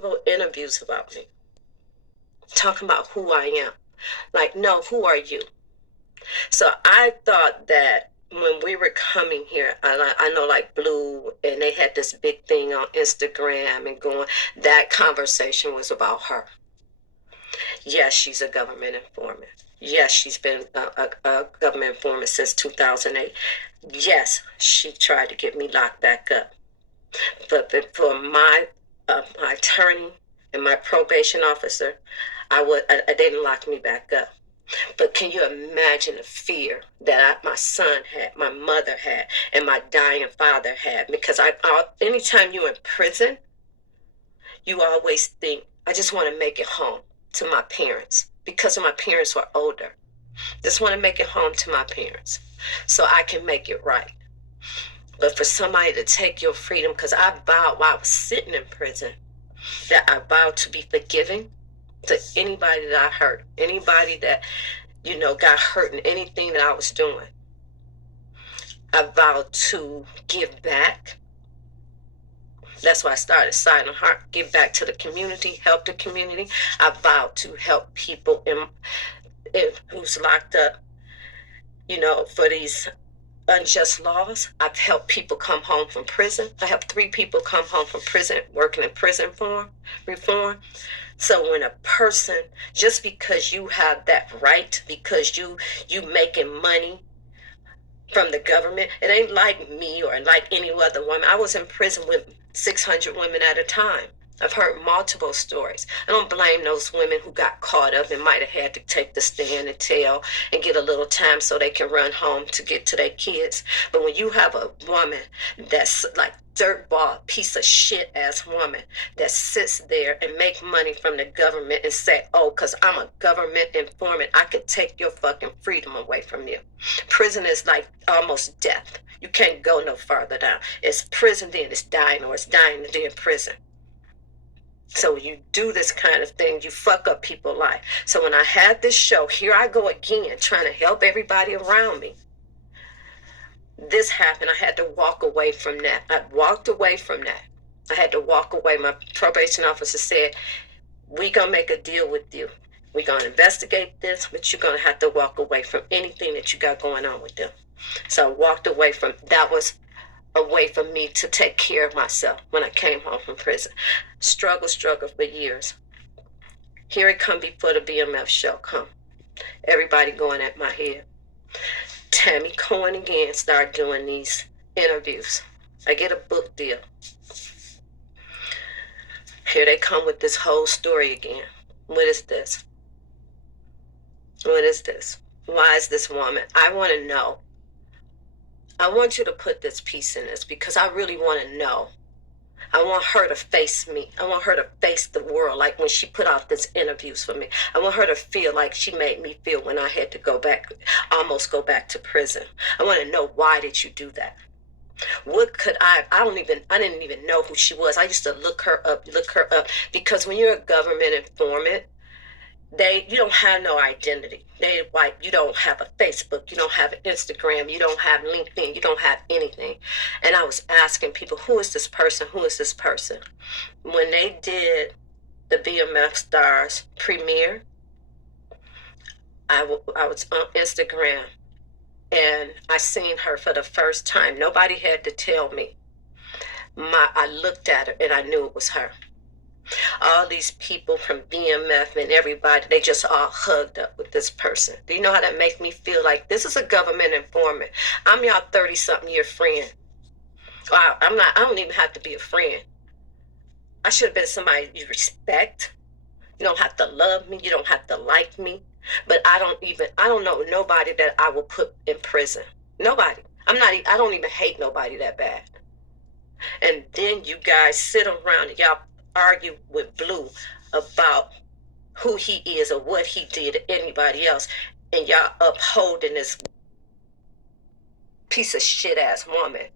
multiple interviews about me, talking about who I am. Like, no, who are you? So I thought that when we were coming here, I know like Blue, and they had this big thing on Instagram and going, that conversation was about her. Yes, she's a government informant. Yes, she's been a government informant since 2008. Yes, she tried to get me locked back up. But for my attorney and my probation officer, I didn't lock me back up. But can you imagine the fear that my son had, my mother had, and my dying father had? Because anytime you're in prison, you always think, I just want to make it home to my parents, because my parents were older. Just want to make it home to my parents so I can make it right. But for somebody to take your freedom, because I vowed while I was sitting in prison that I vowed to be forgiving to anybody that I hurt, anybody that, got hurt in anything that I was doing. I vowed to give back. That's why I started Silent Heart, give back to the community, help the community. I vowed to help people who's locked up, for these unjust laws. I've helped people come home from prison. I helped 3 people come home from prison, working in prison reform. So when a person, just because you have that right, because you making money from the government, it ain't like me or like any other woman. I was in prison with 600 women at a time. I've heard multiple stories. I don't blame those women who got caught up and might have had to take the stand and tell and get a little time so they can run home to get to their kids. But when you have a woman that's like dirtball, piece of shit ass woman that sits there and make money from the government and say, oh, because I'm a government informant, I could take your fucking freedom away from you. Prison is like almost death. You can't go no further down. It's prison, then it's dying, or it's dying and then prison. So when you do this kind of thing, you fuck up people's life. So when I had this show, here I go again, trying to help everybody around me. This happened. I had to walk away from that. I walked away from that. I had to walk away. My probation officer said, we're going to make a deal with you. We're going to investigate this, but you're going to have to walk away from anything that you got going on with them. So I walked away from, that was a way for me to take care of myself when I came home from prison. Struggle for years. Here it come before the BMF show come. Everybody going at my head. Tammy Cohen again started doing these interviews. I get a book deal. Here they come with this whole story again. What is this? What is this? Why is this woman? I want to know. I want you to put this piece in this because I really want to know. I want her to face me. I want her to face the world like when she put out this interviews for me. I want her to feel like she made me feel when I had to go back, almost go back to prison. I want to know, why did you do that? What could I didn't even know who she was. I used to look her up, because when you're a government informant, you don't have no identity. You don't have a Facebook, you don't have an Instagram, you don't have LinkedIn, you don't have anything. And I was asking people, who is this person? Who is this person? When they did the BMF Stars premiere, I was on Instagram and I seen her for the first time. Nobody had to tell me. I looked at her and I knew it was her. All these people from BMF and everybody, they just all hugged up with this person. Do you know how that makes me feel? Like, this is a government informant. I'm y'all 30-something year friend. I don't even have to be a friend. I should have been somebody you respect. You don't have to love me. You don't have to like me. But I don't know nobody that I will put in prison. Nobody. I don't even hate nobody that bad. And then you guys sit around and y'all argue with Blue about who he is or what he did to anybody else, and y'all upholding this piece of shit ass woman